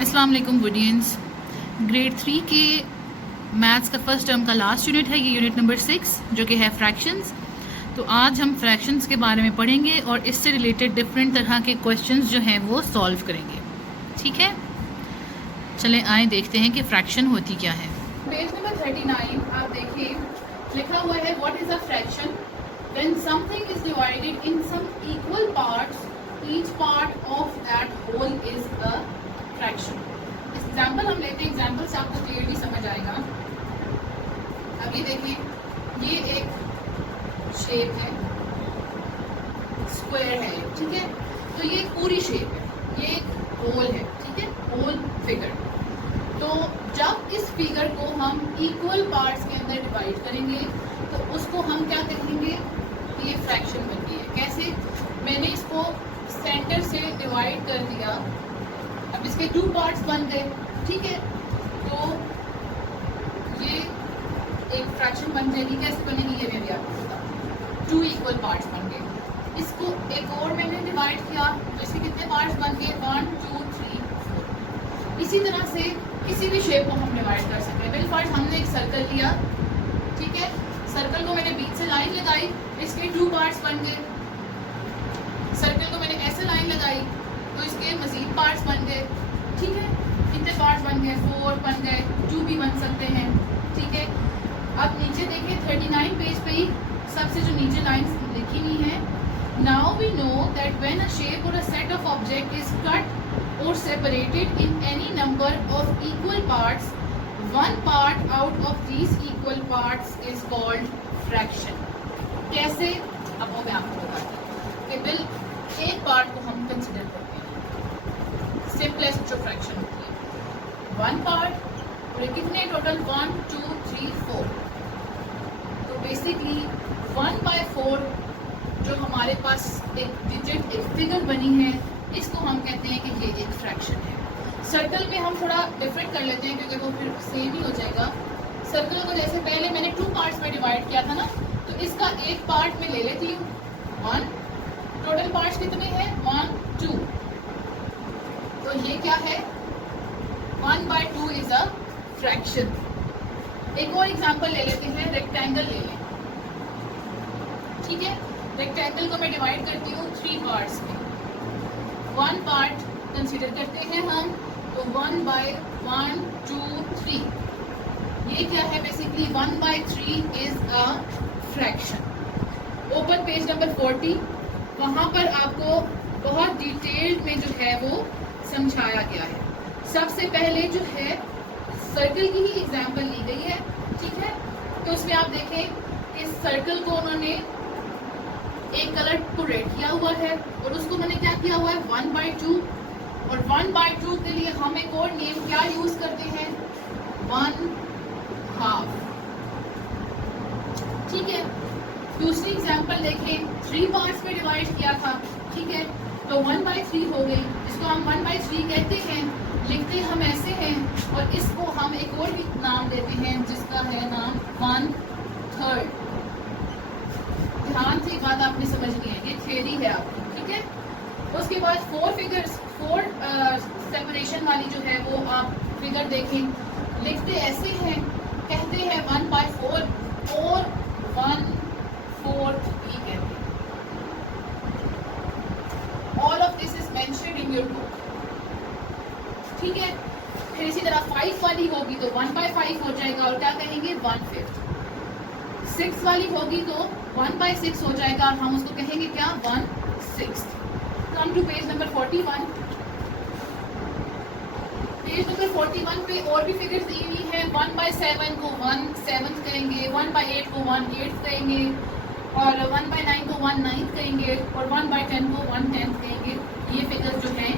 अस्सलाम वालेकुम वुडियंस। ग्रेड 3 के मैथ्स का फर्स्ट टर्म का लास्ट यूनिट है, ये यूनिट नंबर 6 जो कि है फ्रैक्शंस। तो आज हम फ्रैक्शंस के बारे में पढ़ेंगे और इससे रिलेटेड डिफरेंट तरह के क्वेश्चंस जो हैं वो सॉल्व करेंगे। ठीक है, चलें आए देखते हैं कि फ्रैक्शन होती क्या है। पेज नंबर 39 आप देखिए, लिखा हुआ है what is a fraction when something is divided in some equal parts, each part of that whole is a fraction. Example हम लेते हैं, एग्जाम्पल से आपको क्लियरली समझ आएगा। अभी देखिए, ये एक शेप है, स्क्वायर है, ठीक है। तो ये पूरी शेप है, ये एक होल है, ठीक है, होल फिगर। तो जब इस फिगर को हम इक्वल पार्ट्स के अंदर डिवाइड करेंगे तो उसको हम क्या कहेंगे, ये फ्रैक्शन बन गई है। कैसे? मैंने इसको सेंटर से डिवाइड कर दिया, अब इसके 2 पार्ट्स बन गए, ठीक है। तो ये एक फ्रैक्शन बन जाएगी। कैसे बनेगी ये मैं भी आपको बताऊँ। 2 इक्वल पार्ट्स बन गए, इसको एक और मैंने डिवाइड किया तो इसके कितने पार्ट्स बन गए, 1 2 3 4। इसी तरह से किसी भी शेप को हम डिवाइड कर सकते हैं। पहले फर्स्ट हमने एक सर्कल लिया, ठीक है, सर्कल को मैंने बीच से लाइन लगाई, इसके 2 पार्ट्स बन गए। सर्कल को मैंने ऐसे लाइन लगाई तो इसके मजीद पार्ट्स बन गए, ठीक है। कितने पार्ट्स बन गए, 4 बन गए, 2 भी बन सकते हैं, ठीक है। अब नीचे देखिए 39 पेज पे ही सबसे जो नीचे लाइंस लिखी हुई है, now we know that when a shape or a set of object is cut or separated in any number of equal parts, one part out of these equal parts is called fraction. कैसे? अब वो मैं आपको बताती हूँ कि bill एक part को हम कंसिडर करते हैं, सिंपलेस्ट जो फ्रैक्शन होती है, 1 पार्ट और कितने टोटल 1 2 3 4। तो बेसिकली 1/4 जो हमारे पास एक डिजिट, एक फिगर बनी है, इसको हम कहते हैं कि ये एक फ्रैक्शन है। सर्कल में हम थोड़ा डिफरेंट कर लेते हैं क्योंकि वो फिर सेम ही हो जाएगा। सर्कल को जैसे पहले मैंने 2 पार्ट्स में डिवाइड किया था ना, तो इसका एक पार्ट में ले लेती हूँ 1। टोटल पार्ट्स कितने हैं, 1 2। तो ये क्या है, 1/2 इज अ फ्रैक्शन। एक और एग्जांपल ले लेते हैं, रेक्टेंगल ले लें, ठीक है। रेक्टेंगल को मैं डिवाइड करती हूँ 3 पार्ट्स में, 1 पार्ट कंसीडर करते हैं हम, तो 1/1 2 3। ये क्या है, basically 1/3 is a fraction. Open page number 40, वहाँ पर आपको बहुत डिटेल में जो है वो समझाया गया है। सबसे पहले जो है सर्कल की ही एग्जांपल ली गई है, ठीक है। तो उसमें आप देखें कि सर्कल को उन्होंने एक कलर को रेड किया हुआ है और उसको मैंने क्या किया हुआ है 1/2, और 1/2 के लिए हम एक और नेम क्या यूज करते हैं, 1/2, ठीक है। दूसरी एग्जांपल देखें, 3 पार्ट्स में डिवाइड किया था, ठीक है, तो 1/3 हो गई। इसको हम 1/3 कहते हैं, लिखते हम ऐसे हैं, और इसको हम एक और भी नाम देते हैं जिसका है नाम 1/3। ध्यान से बात आपने समझनी है, ये थ्योरी है आपकी, ठीक है। उसके बाद 4 फिगर्स, 4 सेपरेशन वाली जो है वो आप फिगर देखें, लिखते ऐसे हैं, कहते हैं 1/4 और 1/4 भी कहते हैं। All of this is mentioned in your book, ठीक है। फिर इसी तरह 5 वाली होगी तो 1/5 हो जाएगा और क्या कहेंगे 1/5। 6 वाली होगी तो 1/6 हो जाएगा, हम उसको कहेंगे क्या 1/6। Come to page number 41। Page number 41 पे और भी फिगर्स दी हुई है। 1/7 को 1/7 कहेंगे, 1/8 को 1/8 कहेंगे, और 1/9 को 1/9 कहेंगे, और 1/10 को 1/10 कहेंगे। ये फिगर्स जो हैं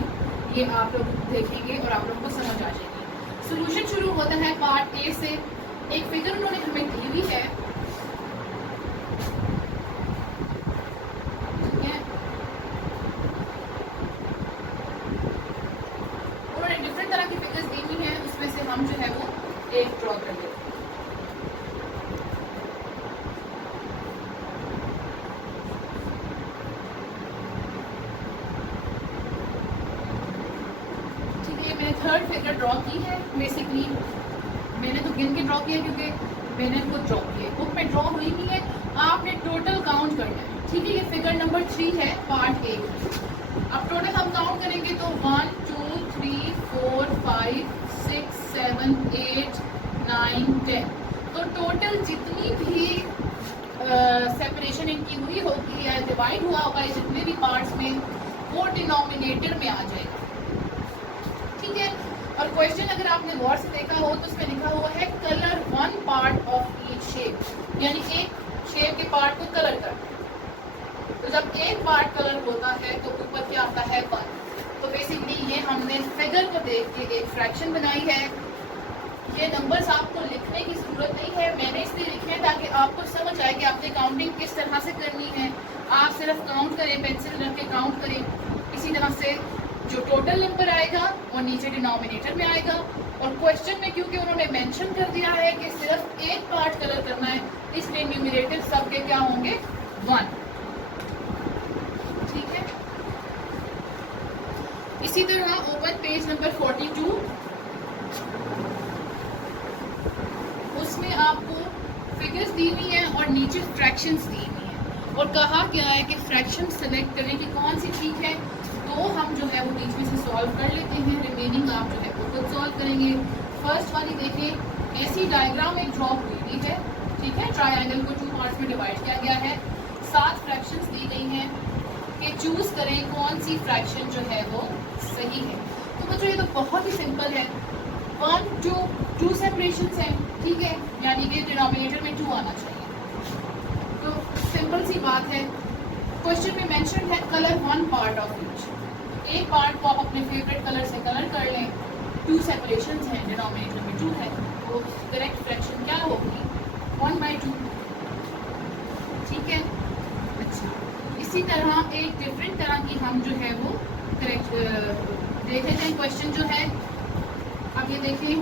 ये आप लोग देखेंगे और आप लोगों को समझ आ जाएगी। सोल्यूशन शुरू होता है पार्ट ए से। एक फिगर उन्होंने हमें दी हुई है, ठीक है। उन्होंने डिफरेंट तरह की फिगर्स दी हुई हैं, उसमें से हम जो है वो एक ड्रॉ कर लेते हैं। थर्ड फिगर ड्रॉ की है। बेसिकली मैंने तो गिन के ड्रॉ किया क्योंकि मैंने खुद ड्रॉ किया, बुक में ड्रॉ हुई नहीं है, आपने टोटल काउंट करना है, ठीक है। ये फिगर नंबर 3 है पार्ट ए। अब टोटल हम काउंट करेंगे तो 1 2 3 4 5 6 7 8 9 10। तो टोटल जितनी भी सेपरेशन इनकी हुई होगी या डिवाइड हुआ होगा जितने भी पार्ट्स में, वो डिनोमिनेटर में आ जाएगा, ठीक है। और क्वेश्चन अगर आपने गौर से देखा हो तो उसमें लिखा हुआ है colour one part of each shape, यानी एक शेप के पार्ट को कलर करना। तो जब एक पार्ट कलर होता है तो ऊपर क्या आता है 1। तो बेसिकली ये हमने फिगर को देख के एक फ्रैक्शन बनाई है। ये नंबर्स आपको लिखने की ज़रूरत नहीं है, मैंने इसलिए लिखे हैं ताकि आपको समझ आए कि आपने काउंटिंग किस तरह से करनी है। आप सिर्फ काउंट करें, पेंसिल रख के काउंट करें, इसी तरह से जो टोटल नंबर आएगा वो नीचे डिनोमिनेटर में आएगा। और क्वेश्चन में क्योंकि उन्होंने मेंशन कर दिया है कि सिर्फ एक पार्ट कलर करना है, इसलिए न्यूमरेटर सबके क्या होंगे 1, ठीक है। इसी तरह ओपन पेज नंबर 42, उसमें आपको फिगर्स दी हुई हैं और नीचे फ्रैक्शंस दी हुई हैं और कहा गया है कि फ्रैक्शन सेलेक्ट करें कि कौन सी ठीक है। तो हम जो है वो बीच में से सॉल्व कर लेते हैं, रिमेनिंग आप जो है वो खुद सॉल्व करेंगे। फर्स्ट वाली देखें, ऐसी डायग्राम एक ड्रॉ हुई हुई है, ठीक है। ट्रायंगल को 2 पार्ट्स में डिवाइड किया गया है, 7 फ्रैक्शंस दी गई हैं कि चूज़ करें कौन सी फ्रैक्शन जो है वो सही है। तो बच्चों ये तो बहुत ही सिंपल है, 1 2 सेपरेशंस हैं, ठीक है, यानी कि डिनोमिनेटर में 2 आना चाहिए। तो सिंपल सी बात है। क्वेश्चन में मेंशन है कलर 1 पार्ट ऑफ ईच, एक पार्ट को आप अपने फेवरेट कलर से कलर कर लें। 2 सेपरेशंस हैं, डिनोमिनेटर में 2 है, तो करेक्ट फ्रैक्शन क्या होगी 1/2, ठीक है। अच्छा, इसी तरह एक डिफरेंट तरह की हम जो है वो करेक्ट देख लेते हैं। क्वेश्चन जो है अब ये देखें,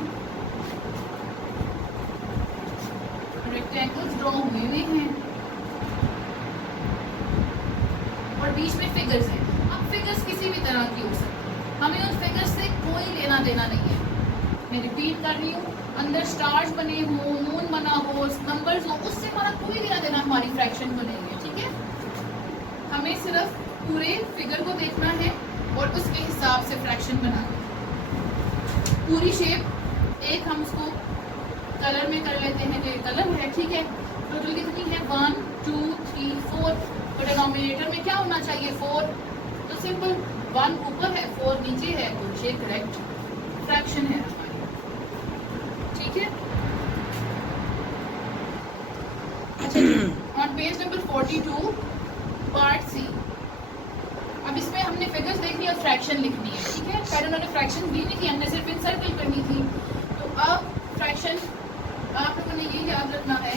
रेक्टेंगल्स ड्रॉ हुए हुए हैं और बीच में फिगर्स हैं। अब फिगर्स किसी भी तरह की हो सकती है, हमें उन फिगर्स से कोई लेना देना नहीं है। मैं रिपीट कर रही हूँ, अंदर स्टार्स बने हो, मून बना हो, नंबर्स हो, उससे हमारा कोई लेना देना हमारी फ्रैक्शन को नहीं है, ठीक है। हमें सिर्फ पूरे फिगर को देखना है और उसके हिसाब से फ्रैक्शन बनाना है। पूरी शेप एक हम उसको कलर में कर लेते हैं, तो ये कलर है, ठीक है। टोटल कितनी है 1 2 3 4, तो डिनोमिनेटर में क्या होना चाहिए 4। तो सिंपल 1 ऊपर है 4 नीचे है, तो ये करेक्ट फ्रैक्शन है हमारी, ठीक है। अच्छा, on page number 42 part C, अब इसमें हमने फिगर्स देखनी और फ्रैक्शन लिखनी है, ठीक है। पहले उन्होंने फ्रैक्शन दी नहीं थी, हमने सिर्फ इन सर्कल करनी थी। तो अब फ्रैक्शन आप लोगों ने ये याद रखना है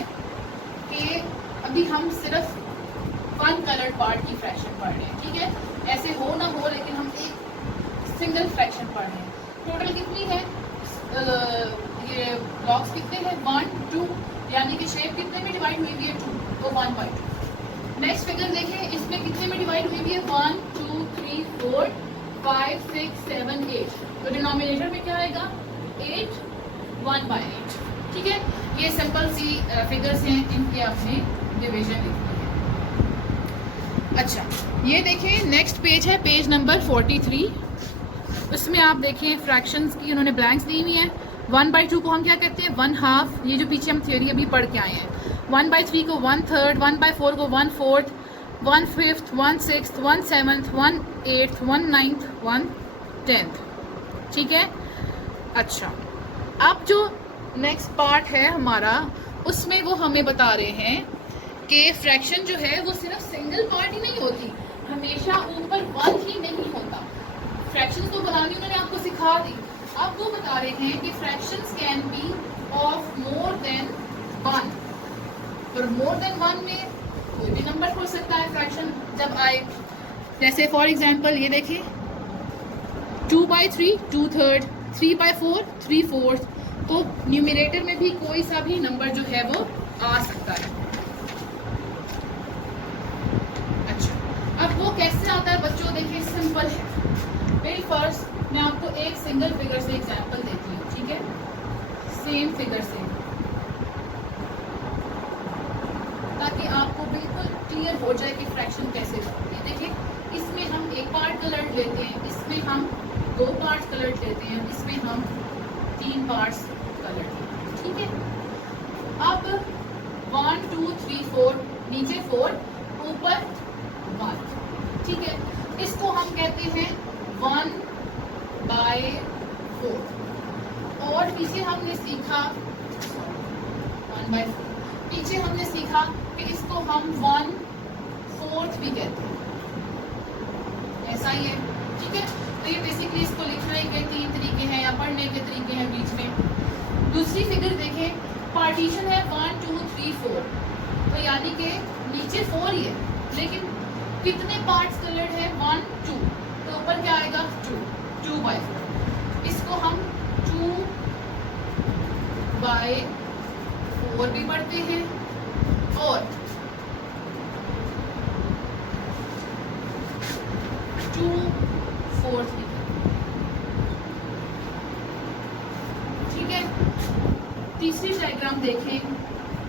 कि अभी हम सिर्फ 1 कलर्ड पार्ट की फ्रैक्शन पढ़ रहे हैं, ठीक है। ऐसे हो ना हो लेकिन हम एक सिंगल फ्रैक्शन पढ़ रहे हैं। टोटल कितनी है, ये ब्लॉक्स कितने हैं 1 2, यानी कि शेप कितने में डिवाइड हुई हुई है 2, तो 1/2। नेक्स्ट फिगर देखें, इसमें कितने में डिवाइड हुई हुई है 1 2 3 4 5 6 7 8, तो डिनोमिनेटर में क्या आएगा 8 1/8, ठीक है। ये सिंपल सी फिगर्स हैं, इनकी आपने डिवीजन लिखनी है। अच्छा, ये देखें नेक्स्ट पेज है पेज नंबर 43, उसमें आप देखें फ्रैक्शंस की उन्होंने ब्लैंक्स दी हुई हैं। 1/2 को हम क्या कहते हैं 1/2, ये जो पीछे हम थ्योरी अभी पढ़ के आए हैं। 1/3 को 1/3, 1/4 को 1/4, 1/5, 1/6, 1/7, 1/8, 1/9, 1/10, ठीक है। अच्छा, अब जो नेक्स्ट पार्ट है हमारा, उसमें वो हमें बता रहे हैं कि फ्रैक्शन जो है वो सिर्फ सिंगल पार्ट ही नहीं होती, हमेशा ऊपर 1 ही नहीं होता। फ्रैक्शंस तो बनानी उन्होंने आपको सिखा दी। अब वो बता रहे हैं कि fractions can be of more than 1, और मोर देन 1 में कोई भी नंबर हो सकता है फ्रैक्शन जब आए। जैसे फॉर एग्जांपल ये देखिए 2/3 2/3, 3/4 3/4, तो न्यूमरेटर में भी कोई सा भी नंबर जो है वो आ सकता है। अच्छा, अब वो कैसे आता है बच्चों, देखिए सिंपल है। वेरी फर्स्ट मैं आपको एक सिंगल फिगर से एग्जांपल देती हूँ, ठीक है, सेम फिगर से, ताकि आपको बिल्कुल क्लियर हो जाए कि फ्रैक्शन कैसे बनती है। देखिए, इसमें हम एक पार्ट कलर्ड लेते हैं, इसमें हम 2 पार्ट्स कलर्ड लेते हैं, इसमें हम 3 पार्ट्स कलर्ड लेते हैं, ठीक है। अब 1 2 3 4, नीचे 4, ऊपर 1, ठीक है। इसको हम कहते हैं 1/4। और पीछे हमने सीखा 1/4, पीछे हमने सीखा कि इसको हम 1/4 भी कहते हैं, ऐसा ही है, ठीक है। तो ये बेसिकली इसको लिखने के 3 तरीके हैं या पढ़ने के तरीके हैं बीच में। दूसरी फिगर देखें, पार्टीशन है 1 2 3 4, तो यानी कि नीचे 4 ही है, लेकिन कितने पार्ट्स कलर्ड है 1 2, तो ऊपर क्या आएगा 2/4। इसको हम 2/4 भी पढ़ते हैं और 2/4 भी, ठीक है। तीसरी डायग्राम देखें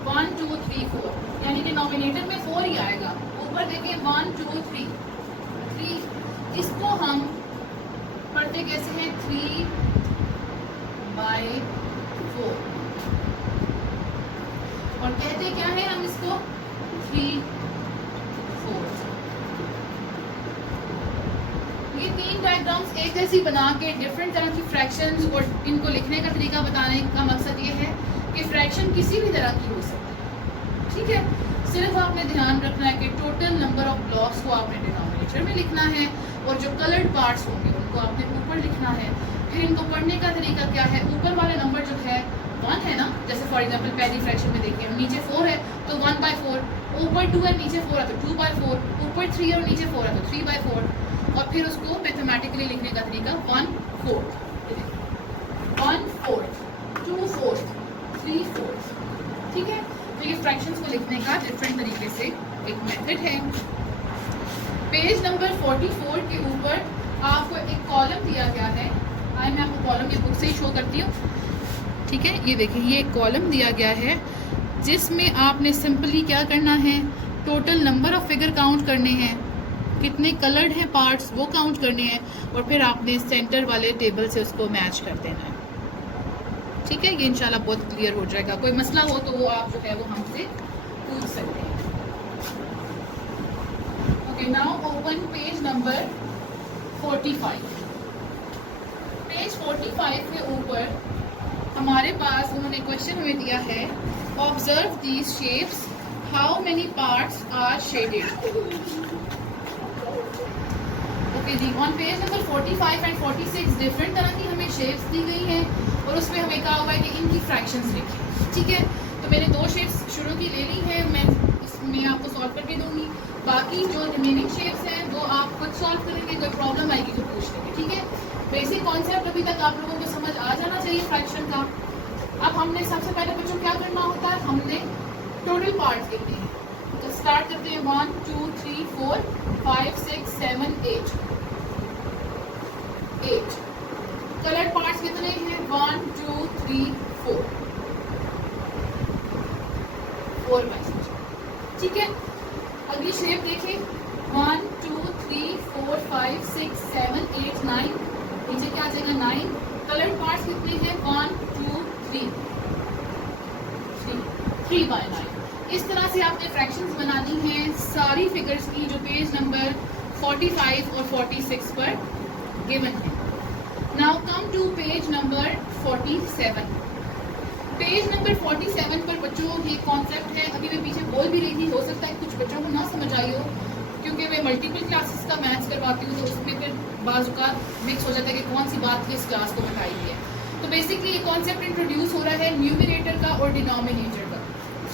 1 2 3 4, यानी कि नॉमिनेटर में 4 ही आएगा, ऊपर देखें 1 2 3 3, इसको हम पढ़ते कैसे हैं 3/4 और कहते क्या है हम इसको 3/4। ये 3 डायग्राम्स एक जैसी बना के डिफरेंट तरह की फ्रैक्शंस और इनको लिखने का तरीका बताने का मकसद ये है कि फ्रैक्शन किसी भी तरह की हो सकती है, ठीक है। सिर्फ आपने ध्यान रखना है कि टोटल नंबर ऑफ ब्लॉक्स को आपने डिनोमिनेटर में लिखना है और जो कलर्ड पार्ट्स होंगे उनको आपने ऊपर लिखना है। फिर इनको पढ़ने का तरीका क्या है, ऊपर वाले नंबर जो है 1 है ना, जैसे फॉर एग्जांपल पहली फ्रैक्शन में देखिए, नीचे 4 है तो 1/4, ऊपर 2 है नीचे 4 है तो 2/4, ऊपर 3 है और नीचे 4 है तो 3/4, और फिर उसको मैथमेटिकली लिखने का तरीका 1/4, 1/4, 2/4, 3/4, ठीक है। तो ये फ्रैक्शंस को लिखने का डिफरेंट तरीके से एक मेथड है। पेज नंबर 44 के ऊपर आपको एक कॉलम दिया गया है, मैं आपको कॉलम की बुक से ही शो करती हूँ, ठीक है। ये देखिए, ये एक कॉलम दिया गया है जिसमें आपने सिंपली क्या करना है, total number of figure count करने हैं, कितने कलर्ड हैं पार्ट्स वो काउंट करने हैं, और फिर आपने सेंटर वाले टेबल से उसको मैच कर देना है, ठीक है। ये इंशाल्लाह बहुत क्लियर हो जाएगा। कोई मसला हो तो वो आप जो है वो हमसे पूछ सकते हैं। Okay, now open page number 45। Page 45 के ऊपर हमारे पास उन्होंने क्वेश्चन हमें दिया है, observe these shapes, how many parts are shaded. Okay जी, on page number 45 and 46 different तरह की हमें शेप्स दी गई हैं और उसमें हमें कहा हुआ है कि इनकी फ्रैक्शंस लिखें, ठीक है। तो मैंने 2 शेप्स शुरू की ले ली है, मैं इसमें आपको सॉल्व करके दूंगी, बाकी जो रिमेनिंग शेप्स हैं वो आप खुद सॉल्व करेंगे, कोई प्रॉब्लम आएगी तो पूछ लेंगे, ठीक है। बेसिक कॉन्सेप्ट अभी तक आप लोगों को समझ आ जाना चाहिए फ्रैक्शन का। अब हमने सबसे पहले बच्चों क्या करना होता है, हमने टोटल पार्ट्स लिखने हैं, तो स्टार्ट करते हैं 1 2 3 4 5 6 7 8 8 कलर पार्ट्स कितने हैं 1 2 3 4 4/6, ठीक है। अगली शेप देखिए 1 2 3 4 5 6 7 8 9, नीचे क्या आ जाएगा 9, कलर पार्ट्स कितने हैं 1 2 3 3/9। इस तरह से आपने फ्रैक्शंस बनानी हैं सारी फिगर्स की जो पेज नंबर 45 और 46 पर गिवन है। Now come to page number 47। Page number 47 पर बच्चों ये कॉन्सेप्ट है, अभी मैं पीछे बोल भी रही थी, हो सकता है कुछ बच्चों को ना समझ आई हो, क्योंकि मैं मल्टीपल क्लासेस का मैथ्स करवाती हूँ तो उसमें फिर बाज़ औक़ात मिक्स हो जाता है कि कौन सी बात किस क्लास को बताई है। तो बेसिकली ये कॉन्सेप्ट इंट्रोड्यूस हो रहा है न्यूमरेटर का और डिनोमिनेटर का,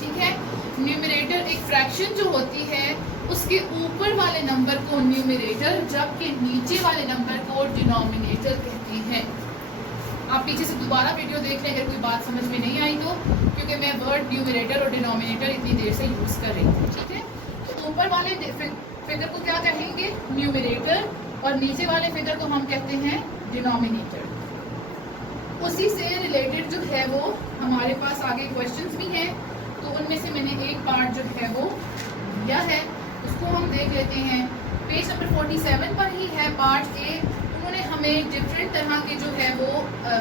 ठीक है। न्यूमरेटर एक फ्रैक्शन जो होती है उसके ऊपर वाले नंबर को न्यूमरेटर, जबकि नीचे वाले नंबर को डिनोमिनेटर कहते हैं। आप पीछे से दोबारा वीडियो देख लें अगर कोई बात समझ में नहीं आई तो, क्योंकि मैं वर्ड न्यूमरेटर और डिनोमिनेटर इतनी देर से यूज़ कर रही हूँ, ठीक है। तो ऊपर वाले फिगर को क्या कहेंगे न्यूमरेटर और नीचे वाले फिगर को हम कहते हैं डिनोमिनेटर। उसी से रिलेटेड जो है वो हमारे पास आगे क्वेश्चंस भी हैं, तो उनमें से मैंने एक पार्ट जो है वो लिया है, उसको हम देख लेते हैं। पेज नंबर 47 पर ही है पार्ट ए। उन्होंने हमें डिफरेंट तरह के जो है वो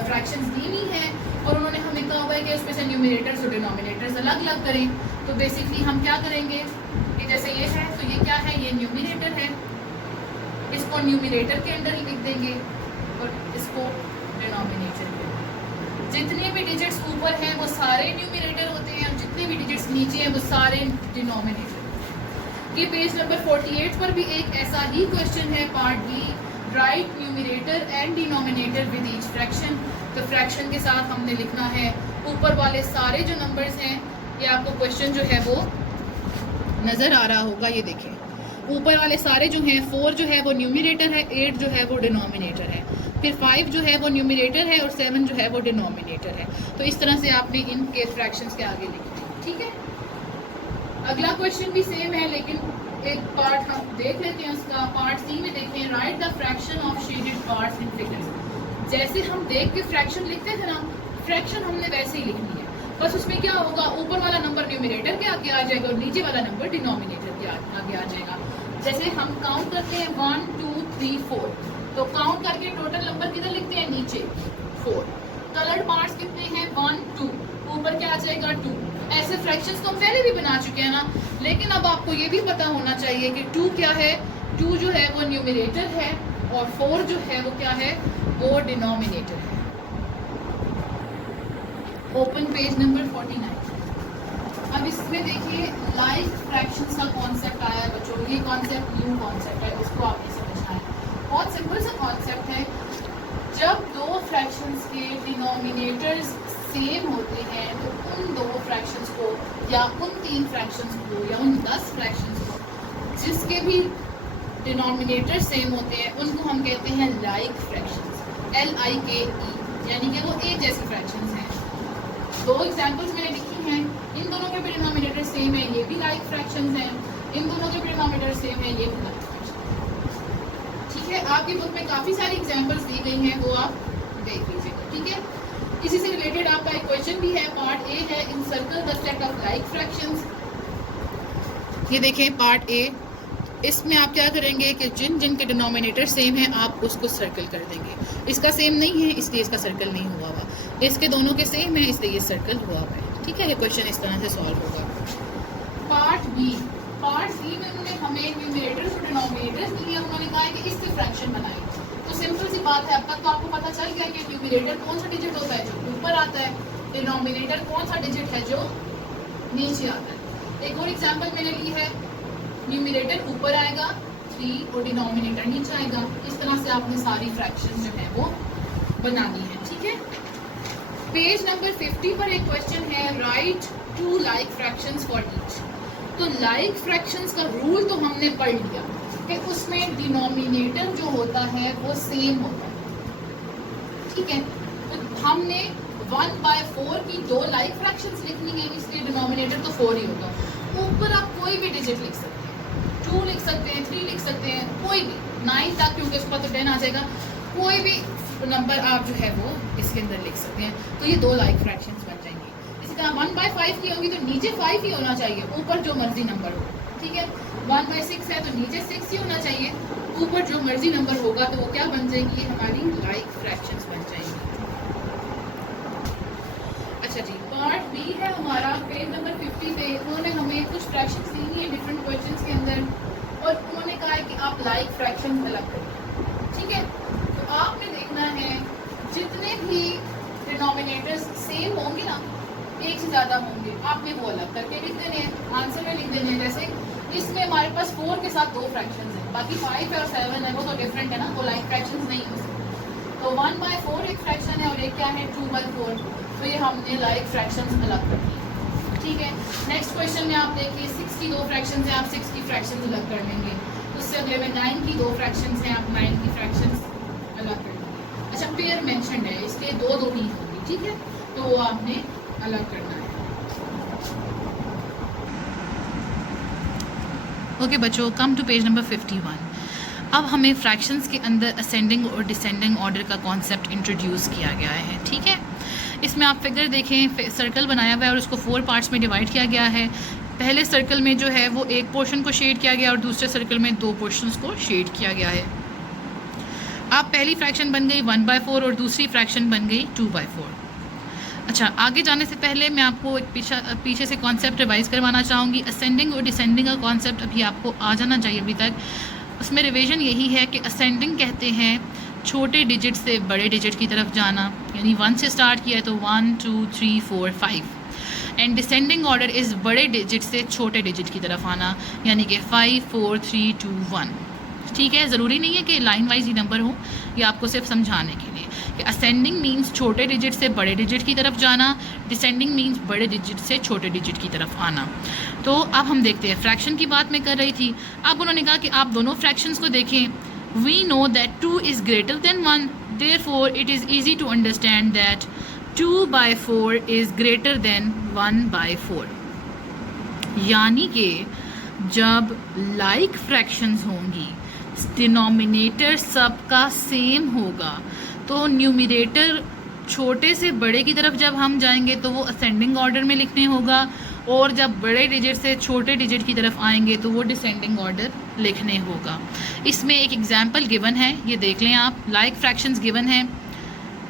फ्रैक्शंस दी हुई हैं और उन्होंने हमें कहा हुआ है कि उसमें से न्यूमिनेटर्स और डिनोमिनेटर्स अलग अलग करें। तो बेसिकली हम क्या करेंगे कि जैसे ये है तो ये क्या है, ये न्यूमिनेटर है, इसको न्यूमिनेटर के अंदर लिख देंगे और इसको डिनोमिनेटर के अंदर। जितने भी डिजिट्स ऊपर हैं वो सारे न्यूमिनेटर होते हैं और जितने भी डिजिट्स नीचे हैं वो सारे डिनोमिनेटर। ये पेज नंबर 48 पर भी एक ऐसा ही क्वेश्चन है, part B, write numerator and denominator with each fraction. तो फ्रैक्शन के साथ हमने लिखना है ऊपर वाले सारे जो नंबर्स हैं, ये आपको क्वेश्चन जो है वो नज़र आ रहा होगा, ये देखें ऊपर वाले सारे जो हैं, 4 जो है वो न्यूमिनेटर है, 8 जो है वो डिनोमिनेटर है, फिर 5 जो है वो न्यूमिनेटर है और 7 जो है वो डिनोमिनेटर है। तो इस तरह से आपने इनके फ्रैक्शंस के आगे लिखने हैं, ठीक है। अगला क्वेश्चन भी सेम है लेकिन एक पार्ट हम देख लेते हैं उसका। पार्ट सी में देखें, right the fraction of shaded parts in figures. जैसे हम देख के फ्रैक्शन लिखते थे ना, फ्रैक्शन हमने वैसे ही लिखनी है, बस उसमें क्या होगा, ऊपर वाला नंबर न्यूमिनेटर के आगे आ जाएगा और नीचे वाला नंबर डिनोमिनेटर के आगे आ जाएगा। जैसे हम काउंट करते हैं 1 2 3 4, तो काउंट करके टोटल नंबर किधर लिखते हैं, नीचे 4। कलर्ड पार्ट्स कितने हैं, 1 2, ऊपर क्या आ जाएगा 2। ऐसे फ्रैक्शंस तो हम पहले भी बना चुके हैं ना, लेकिन अब आपको ये भी पता होना चाहिए कि 2 क्या है, 2 जो है वो न्यूमिनेटर है और 4 जो है वो क्या है, वो डिनोमिनेटर है। Open page number 49। अब इसमें देखिए लाइक फ्रैक्शंस का कॉन्सेप्ट आया है बच्चों, ये कॉन्सेप्ट न्यू कॉन्सेप्ट है, उसको आपने समझना है। बहुत सिंपल सा कॉन्सेप्ट है, जब दो फ्रैक्शंस के डिनोमिनेटर्स सेम होते हैं तो उन दो फ्रैक्शंस को या उन 3 फ्रैक्शंस को या उन 10 फ्रैक्शंस को जिसके भी डिनोमिनेटर सेम होते हैं उनको हम कहते हैं लाइक फ्रैक्शंस, LIKE, यानी कि वो एक जैसी फ्रैक्शंस हैं। 2 एग्जांपल्स मैंने लिखी हैं, इन दोनों के भी डिनोमिनेटर सेम है, ये भी लाइक फ्रैक्शंस हैं, इन दोनों के भी डिनोमिनेटर सेम है, ये भी लाइक फ्रैक्शंस। ठीक है, आपकी बुक में काफ़ी सारी एग्जांपल्स दी गई हैं, वो आप देख लीजिएगा, ठीक है। इसी से रिलेटेड आपका एक क्वेश्चन भी है, पार्ट ए है, encircle the set of like fractions. ये देखें पार्ट ए, इसमें आप क्या करेंगे कि जिन जिन के डिनोमिनेटर सेम है आप उसको सर्कल कर देंगे। इसका सेम नहीं है इसलिए इसका सर्कल नहीं हुआ हुआ, इसके दोनों के सेम है इसलिए ये सर्कल हुआ हुआ है, ठीक है। ये क्वेश्चन इस तरह से सॉल्व होगा। पार्ट बी, पार्ट सी में उन्होंने हमें न्यूमिनेटर्स और डिनोमिनेटर्स दिए, उन्होंने कहा है कि इसकी फ्रैक्शन बनाई। तो सिंपल सी बात है, अब तक तो आपको पता चल गया कि न्यूमिनेटर कौन सा डिजिट होता है जो ऊपर आता है, डिनोमिनेटर कौन सा डिजिट है जो नीचे आता है। एक और एग्जाम्पल मैंने ली है, न्यूमिनेटर ऊपर आएगा 3 और डिनोमिनेटर नीचे आएगा। इस तरह से आपने सारी फ्रैक्शन जो है वो बनानी है, ठीक है। पेज नंबर 50 पर एक क्वेश्चन है, right 2 like fractions for each. तो लाइक फ्रैक्शंस का रूल तो हमने पढ़ लिया कि उसमें डिनोमिनेटर जो होता है वो सेम होता है, ठीक है। तो हमने 1/4 की 2 लाइक फ्रैक्शंस लिखनी है, इसलिए डिनोमिनेटर तो 4 ही होगा। ऊपर आप कोई भी डिजिट लिख सकते हैं, 2 लिख सकते हैं, 3 लिख सकते हैं, कोई भी 9 तक, क्योंकि उसके बाद तो 10 आ जाएगा, कोई भी नंबर आप जो है वो इसके अंदर लिख सकते हैं। तो ये 2 लाइक फ्रैक्शंस बन जाएंगी। इसी तरह 1/5 की होंगी तो नीचे 5 ही होना चाहिए, ऊपर जो मर्जी नंबर हो, ठीक है। 1/6 है तो नीचे 6 ही होना चाहिए, ऊपर जो मर्जी नंबर होगा तो वो क्या बन जाएंगी, हमारी लाइक फ्रैक्शंस बन जाएंगी। अच्छा जी, पार्ट बी है हमारा, पेज नंबर 50 पे उन्होंने हमें कुछ फ्रैक्शंस दी है डिफरेंट क्वेश्चंस के अंदर और उन्होंने कहा है कि आप लाइक फ्रैक्शन अलग करें, ठीक है। तो आपने देखना है जितने भी डिनोमिनेटर्स सेम होंगे ना, एक से ज़्यादा होंगे, आपने वो अलग करके लिख देने हैं, आंसर में लिख देने हैं। जैसे इसमें हमारे पास 4 के साथ 2 फ्रैक्शंस हैं, बाकी 5 है और 7 है, वो तो डिफरेंट है ना, वो लाइक फ्रैक्शंस नहीं हो सकते। तो 1/4 एक फ्रैक्शन है और एक क्या है 2/4, तो ये हमने लाइक फ्रैक्शंस अलग कर दी, ठीक है। नेक्स्ट क्वेश्चन में आप देखिए 6 की 2 फ्रैक्शंस हैं, आप 6 की फ्रैक्शंस अलग कर लेंगे। उससे अगले में 9 की 2 फ्रैक्शंस हैं, आप 9 की फ्रैक्शंस अलग कर लेंगे। अच्छा, पेयर मेंशन है, इसके 2 ही होंगी, ठीक है, तो वो आपने अलग करना है। ओके बच्चों, कम टू पेज नंबर 51। अब हमें फ्रैक्शंस के अंदर असेंडिंग और डिसेंडिंग ऑर्डर का कॉन्सेप्ट इंट्रोड्यूस किया गया है, ठीक है। इसमें आप फिगर देखें, सर्कल बनाया हुआ है और उसको 4 पार्ट्स में डिवाइड किया गया है। पहले सर्कल में जो है वो एक पोर्शन को शेड किया गया और दूसरे सर्कल में 2 पोर्शंस को शेड किया गया है। अब पहली फ्रैक्शन बन गई 1/4 और दूसरी फ्रैक्शन बन गई 2/4। अच्छा, आगे जाने से पहले मैं आपको एक पीछे से कॉन्सेप्ट रिवाइज़ करवाना चाहूँगी। असेंडिंग और डिसेंडिंग का कॉन्सेप्ट अभी आपको आ जाना चाहिए अभी तक। उसमें रिवीजन यही है कि असेंडिंग कहते हैं छोटे डिजिट से बड़े डिजिट की तरफ जाना, यानी 1 से स्टार्ट किया है तो 1 2 3 4 5, एंड डिसेंडिंग ऑर्डर इज़ बड़े डिजिट से छोटे डिजिट की तरफ आना, यानी कि 5 4 3 2 1। ठीक है, ज़रूरी नहीं है कि लाइन वाइज ही नंबर हो, ये आपको सिर्फ समझाने के लिए कि असेंडिंग मीन्स छोटे डिजिट से बड़े डिजिट की तरफ जाना, डिसेंडिंग मीन्स बड़े डिजिट से छोटे डिजिट की तरफ आना। तो अब हम देखते हैं, फ्रैक्शन की बात मैं कर रही थी। अब उन्होंने कहा कि आप दोनों फ्रैक्शंस को देखें। We know that 2 is greater than 1, therefore it is easy to understand that 2/4 is greater than 1/4। यानी कि जब लाइक फ्रैक्शंस होंगी, डिनोमिनेटर सबका सेम होगा, तो न्यूमरेटर छोटे से बड़े की तरफ जब हम जाएंगे तो वो असेंडिंग ऑर्डर में लिखने होगा, और जब बड़े डिजिट से छोटे डिजिट की तरफ आएंगे तो वो डिसेंडिंग ऑर्डर लिखने होगा। इसमें एक एग्जांपल गिवन है, ये देख लें आप। लाइक फ्रैक्शंस गिवन है,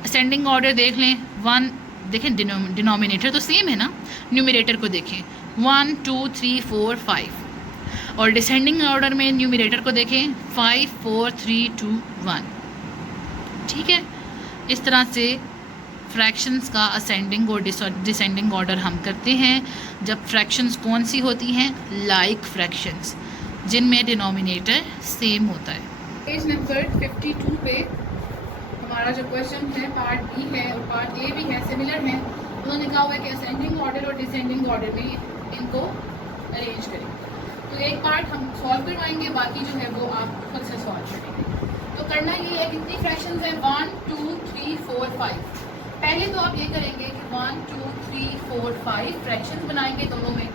असेंडिंग ऑर्डर देख लें। 1 देखें, डिनोमिनेटर तो सेम है ना, न्यूमरेटर को देखें 1 2 3 4 5, और डिसेंडिंग ऑर्डर में न्यूमरेटर को देखें 5 4 3 2 1। ठीक है, इस तरह से फ्रैक्शंस का असेंडिंग और डिसेंडिंग ऑर्डर हम करते हैं जब फ्रैक्शंस कौन सी होती हैं, लाइक फ्रैक्शंस, जिनमें डिनोमिनेटर सेम होता है। पेज नंबर 52 पे हमारा जो क्वेश्चन है पार्ट बी है और पार्ट ए भी है, सिमिलर है। उन्होंने कहा हुआ है कि असेंडिंग ऑर्डर और डिसेंडिंग ऑर्डर में इनको अरेंज करें। तो एक पार्ट हम सॉल्व करवाएंगे, बाकी जो है वो आप खुद से सॉल्व करेंगे। तो करना ये है, कितनी फ्रैक्शंस हैं, 1 2 3 4 5। पहले तो आप ये करेंगे कि 1 2 3 4 5 फ्रैक्शंस बनाएंगे दोनों में।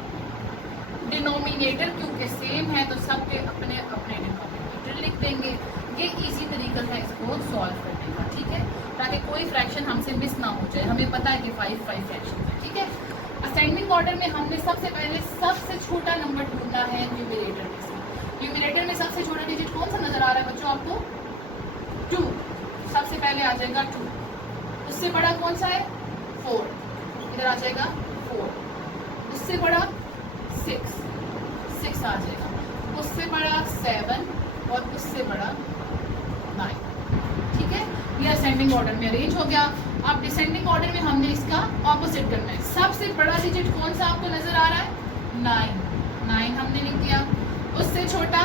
डिनोमिनेटर क्योंकि सेम है तो सबके अपने अपने डिनोमिनेटर लिख देंगे। ये इजी तरीका है इसको सॉल्व करने का, ठीक है, ताकि कोई फ्रैक्शन हमसे मिस ना हो जाए। हमें पता है कि 5 फ्रैक्शन है, ठीक है। असेंडिंग ऑर्डर में हमने सबसे पहले सबसे छोटा नंबर ढूंढना है न्यूमरेटर में से। न्यूमरेटर में सबसे छोटा डिजिट कौन सा नजर आ रहा है बच्चों आपको? 2। सबसे पहले आ जाएगा 2। उससे बड़ा कौन सा है? 4। इधर आ जाएगा 4। उससे बड़ा 6 आ जाएगा। उससे बड़ा 7 और उससे बड़ा 9। ठीक है, ये असेंडिंग ऑर्डर में अरेंज हो गया। अब डिसेंडिंग ऑर्डर में हमने इसका ऑपोजिट करना है। सबसे बड़ा डिजिट कौन सा आपको नजर आ रहा है? 9 हमने लिख दिया। उससे छोटा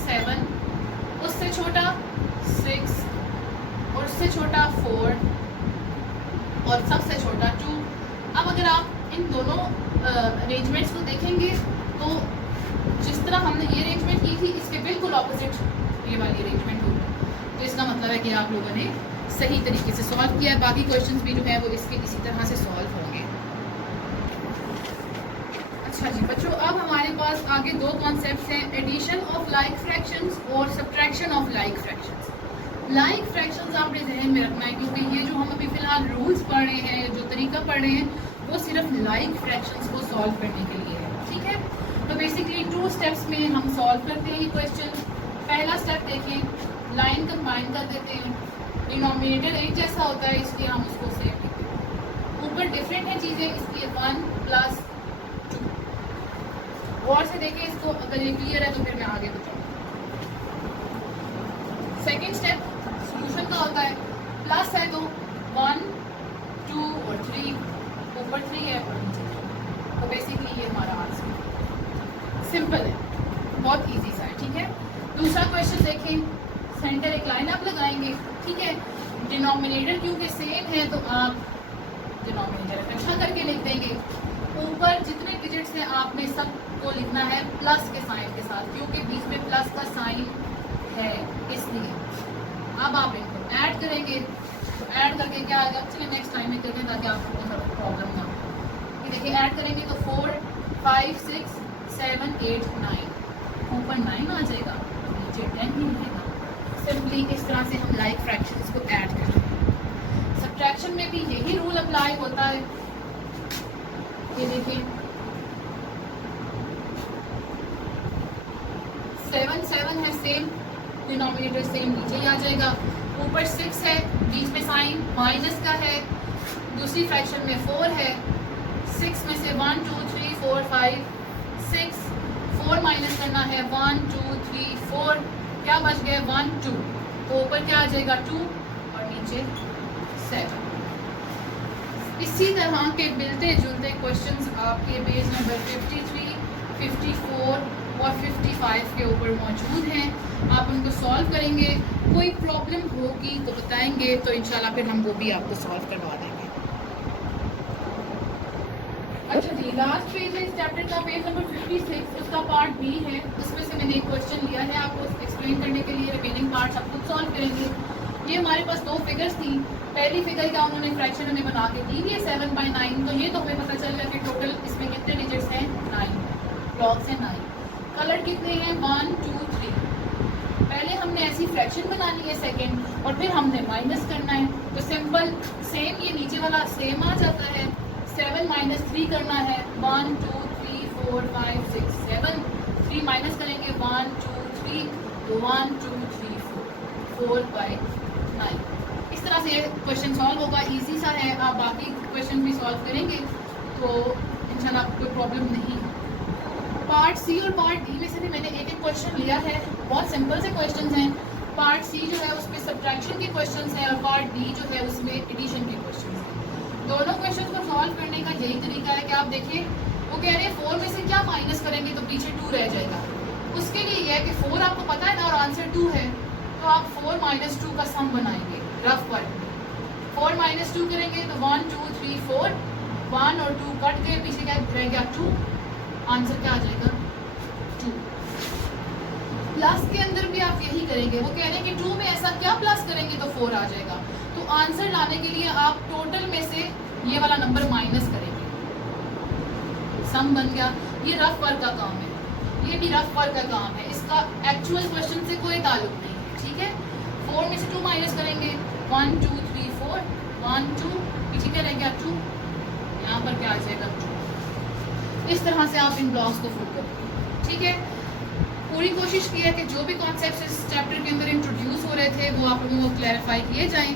7, उससे छोटा 6 और उससे छोटा 4 और सबसे छोटा 2। अब अगर आप इन दोनों अरेंजमेंट्स को देखेंगे तो जिस तरह हमने ये अरेंजमेंट की थी इसके बिल्कुल ऑपोजिट ये वाली अरेंजमेंट होगी। तो इसका मतलब है कि आप लोगों ने सही तरीके से सॉल्व किया है। बाकी क्वेश्चंस भी जो है वो इसके इसी तरह से सॉल्व होंगे। अच्छा जी बच्चों, अब हमारे पास आगे 2 कॉन्सेप्ट्स हैं, एडिशन ऑफ लाइक फ्रैक्शंस और subtraction of like fractions. Like fractions आपने जहन में रखना है, क्योंकि ये जो हम अभी फिलहाल रूल्स पढ़ रहे हैं, जो तरीका पढ़ रहे हैं, वो सिर्फ लाइक फ्रैक्शंस को सॉल्व करने के लिए है, ठीक है। तो बेसिकली 2 स्टेप्स में हम सॉल्व करते हैं ये क्वेश्चन। पहला स्टेप देखें, लाइन कंबाइन कर देते हैं। डिनोमिनेटर एक जैसा होता है इसलिए हम उसको सेम लिखते हैं। ऊपर डिफरेंट है चीज़ें, इसलिए 1 + 2। और से देखें इसको, अगर ये क्लियर है तो फिर मैं आगे बताऊँ। सेकेंड स्टेप सोल्यूशन का होता है, प्लस है तो 1 2 और 3, ऊपर 3 है और नीचे 3। तो बेसिकली ये हमारा आंसर सिंपल है, बहुत इजी सा है, ठीक है। दूसरा क्वेश्चन देखें, सेंटर एक लाइन आप लगाएंगे, ठीक है। डिनोमिनेटर क्योंकि सेम है तो आप डिनोमिनेटर इकट्ठा करके लिख देंगे। ऊपर जितने डिजिट्स हैं आपने सबको लिखना है प्लस के साइन के साथ, क्योंकि बीच में प्लस का साइन है इसलिए। अब आप इनको ऐड करेंगे, तो ऐड करके क्या आएगा, चलिए नेक्स्ट टाइम में करते हैं ताकि आपको कोई प्रॉब्लम ना हो। ये देखिए ऐड करेंगे तो 4 5 6 7 8 9, ऊपर 9 आ जाएगा, नीचे 10 ही रहेगा। सिंपली इस तरह से हम लाइक फ्रैक्शंस को ऐड करते हैं। सब्ट्रैक्शन में भी यही रूल अप्लाई होता है। ये देखिए 7 7 है, सेम डिनोमिनेटर सेम नीचे ही आ जाएगा। ऊपर 6 है, बीच में साइन माइनस का है। दूसरी फ्रैक्शन में 4 है, 6 में से 1 2 3 4 5 6, 4 माइनस करना है 1 2 3 4, क्या बच गया 1 2, तो ऊपर क्या आ जाएगा 2 और नीचे 7। इसी तरह के मिलते जुलते क्वेश्चंस आपके पेज नंबर 53, 54 और 55 के ऊपर मौजूद हैं। आप उनको सॉल्व करेंगे, कोई प्रॉब्लम होगी तो बताएंगे, तो इंशाल्लाह फिर हम वो भी आपको सॉल्व करवा देंगे। अच्छा जी, लास्ट पेज है इस चैप्टर का, पेज नंबर 56, उसका पार्ट बी है। उसमें से मैंने एक क्वेश्चन लिया है आपको एक्सप्लेन करने के लिए। रिमेनिंग पार्ट्स आप खुद सॉल्व करेंगे। ये हमारे पास 2 फिगर्स थी। पहली फिगर का उन्होंने फ्रैक्शन हमें बना के दी है 7/9, तो ये तो हमें पता चल गया कि टोटल इसमें कितने डिजिट्स हैं 9, ब्लॉक्स हैं 9। कलर कितने हैं 1 2 3। पहले हमने ऐसी फ्रैक्शन बनानी है सेकंड, और फिर हमने माइनस करना है। तो सिंपल सेम ये नीचे वाला सेम आ जाता है। 7 - 3 करना है 1 2 3 4 5 6 7। 3 माइनस करेंगे 1 2 3, 1 2 3 4 5 9। इस तरह से क्वेश्चन सॉल्व होगा। इजी सा है, आप बाकी क्वेश्चन भी सॉल्व करेंगे तो इंशाल्लाह आपको कोई प्रॉब्लम नहीं है। पार्ट सी और पार्ट डी में से भी मैंने एक एक क्वेश्चन लिया है। बहुत सिंपल से क्वेश्चंस हैं। पार्ट सी जो है उसमें सब्ट्रैक्शन के क्वेश्चंस हैं, और पार्ट डी जो है उसमें एडिशन के क्वेश्चंस हैं। दोनों क्वेश्चन को सॉल्व करने का यही तरीका है कि आप देखिए, वो कह रहे हैं 4 में से क्या माइनस करेंगे तो पीछे 2 रह जाएगा। उसके लिए यह है कि 4 आपको पता है ना और आंसर 2 है, तो आप 4 - 2 का सम बनाएंगे रफ वर्क में। 4 - 2 करेंगे तो 1 2 3 4, 1 और 2 कट गए, पीछे क्या रह गया 2, आंसर क्या आ जाएगा 2। प्लस के अंदर भी आप यही करेंगे। वो कह रहे हैं कि 2 में ऐसा क्या प्लस करेंगे तो 4 आ जाएगा। तो आंसर लाने के लिए आप टोटल में से ये वाला नंबर माइनस करेंगे, सम बन गया। ये रफ वर्क का काम है, ये भी रफ वर्क का काम है, इसका एक्चुअल क्वेश्चन से कोई ताल्लुक नहीं है, ठीक है। 4 में से 2 माइनस करेंगे 1 2 3 4, 1 2, पीछे क्या रह गया 2, यहाँ पर क्या आ जाएगा 2। इस तरह से आप इन ब्लॉक्स को फिल करेंगे, ठीक है। पूरी कोशिश की है कि जो भी कॉन्सेप्ट्स इस चैप्टर के अंदर इंट्रोड्यूस हो रहे थे वो आप लोगों को क्लैरिफाई किए जाएं।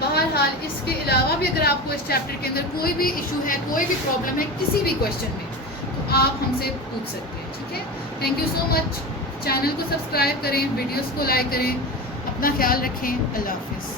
बहरहाल इसके अलावा भी अगर आपको इस चैप्टर के अंदर कोई भी इशू है, कोई भी प्रॉब्लम है किसी भी क्वेश्चन में, तो आप हमसे पूछ सकते हैं, ठीक है। Thank you so much. Channel को सब्सक्राइब करें, वीडियोस को लाइक करें, अपना ख्याल रखें। अल्लाह हाफिज़।